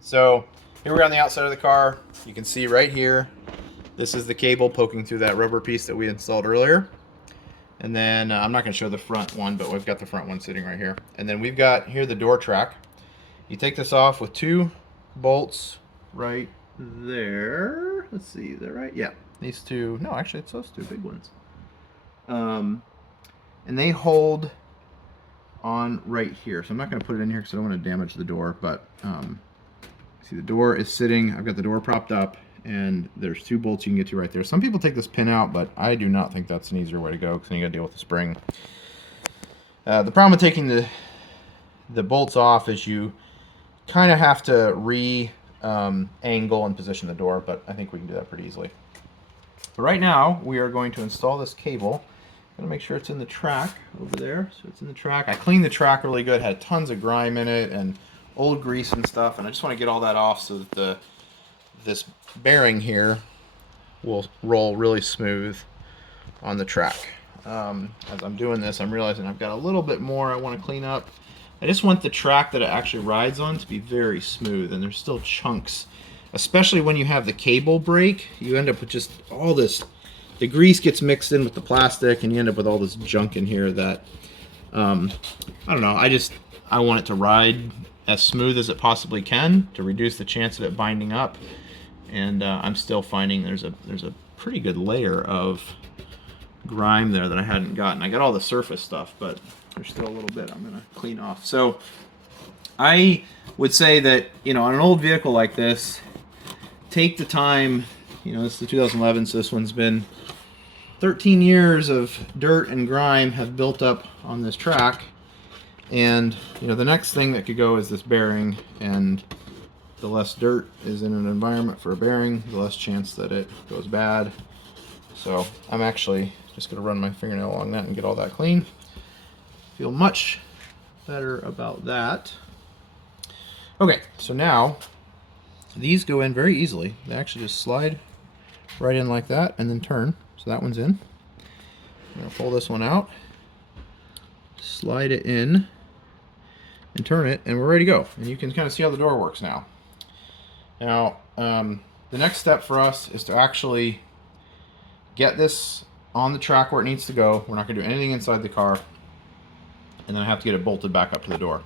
So here we're on the outside of the car. You can see right here, this is the cable poking through that rubber piece that we installed earlier. And then I'm not going to show the front one, but we've got the front one sitting right here. And then we've got here the door track. You take this off with two bolts right there. Let's see, is that right? Yeah, these two. No, actually, it's those two big ones. And they hold on right here. So I'm not going to put it in here because I don't want to damage the door. But see, the door is sitting. I've got the door propped up, and there's two bolts you can get to right there. Some people take this pin out, but I do not think that's an easier way to go because then you got to deal with the spring. The problem with taking the bolts off is you kind of have to angle and position the door, but I think we can do that pretty easily. But right now, we are going to install this cable. I'm gonna make sure it's in the track over there. So it's in the track. I cleaned the track really good, had tons of grime in it and old grease and stuff, and I just want to get all that off so that this bearing here will roll really smooth on the track. As I'm doing this, I'm realizing I've got a little bit more I want to clean up. I just want the track that it actually rides on to be very smooth, and there's still chunks, especially when you have the cable break. You end up with just all this, the grease gets mixed in with the plastic, and you end up with all this junk in here that, I don't know, I want it to ride as smooth as it possibly can to reduce the chance of it binding up. And I'm still finding there's a pretty good layer of grime there that I hadn't gotten. I got all the surface stuff, but there's still a little bit I'm gonna clean off. So I would say that, on an old vehicle like this, take the time. This is the 2011, so this one's been 13 years of dirt and grime have built up on this track. And the next thing that could go is this bearing, and the less dirt is in an environment for a bearing, the less chance that it goes bad. So I'm actually just going to run my fingernail along that and get all that clean. Feel much better about that. Okay, so now these go in very easily. They actually just slide right in like that and then turn. So that one's in. I'm going to pull this one out, slide it in, and turn it, and we're ready to go. And you can kind of see how the door works now. Now, the next step for us is to actually get this on the track where it needs to go. We're not going to do anything inside the car. And then I have to get it bolted back up to the door,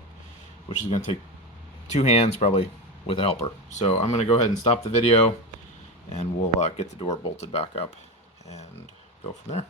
which is going to take two hands probably with a helper. So I'm going to go ahead and stop the video, and we'll get the door bolted back up and go from there.